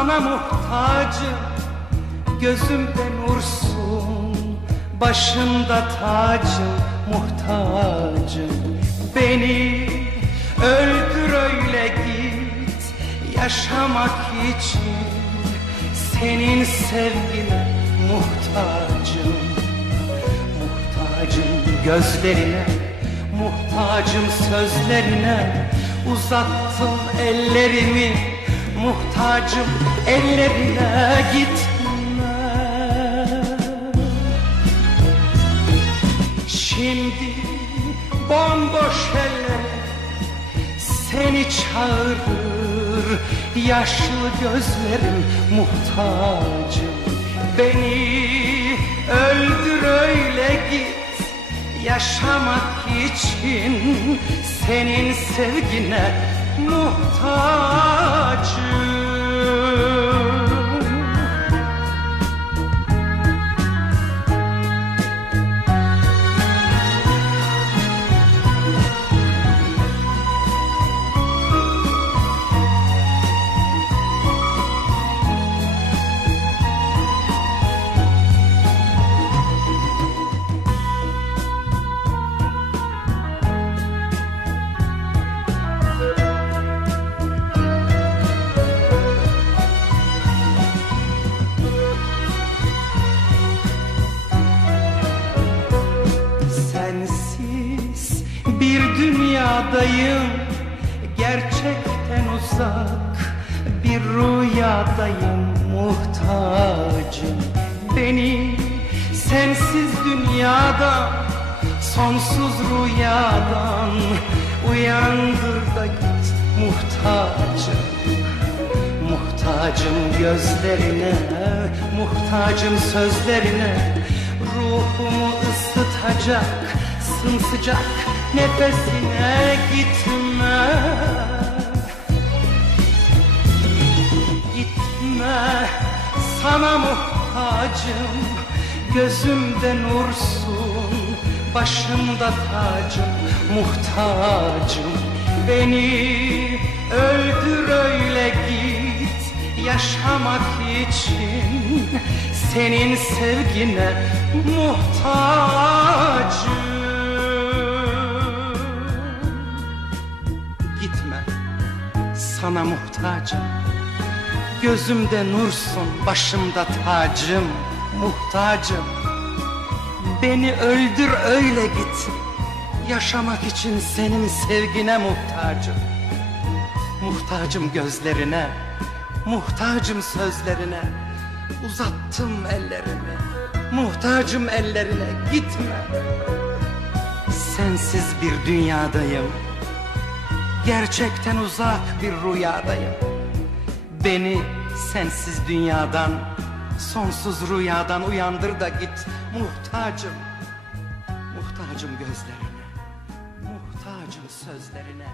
sana muhtacım, gözümde nursun, başımda tacım, muhtacım. Beni öldür öyle git, yaşamak için senin sevgine muhtacım. Muhtacım gözlerine, muhtacım sözlerine, uzattım ellerimi, muhtacım ellerine, gitme. Şimdi bomboş eller seni çağırır, yaşlı gözlerim, muhtacım. Beni öldür öyle git, yaşamak için senin sevgine muhtacım. Bir dünyadayım, gerçekten uzak bir rüyadayım, muhtacım. Beni sensiz dünyadan, sonsuz rüyadan uyandır da git, muhtacım. Muhtacım gözlerine, muhtacım sözlerine, ruhumu ısıtacak sımsıcak nefesine, gitme. Gitme, sana muhtacım, gözümde nursun, başımda tacım, muhtacım. Beni öldür öyle git, yaşamak için senin sevgine muhtacım. Gitme, sana muhtacım, gözümde nursun, başımda tacım, muhtacım. Beni öldür öyle git, yaşamak için senin sevgine muhtacım. Muhtacım gözlerine, muhtacım sözlerine, uzattım ellerimi, muhtacım ellerine, gitme. Sensiz bir dünyadayım, gerçekten uzak bir rüyadayım. Beni sensiz dünyadan, sonsuz rüyadan uyandır da git, muhtacım. Muhtacım gözlerine, muhtacım sözlerine,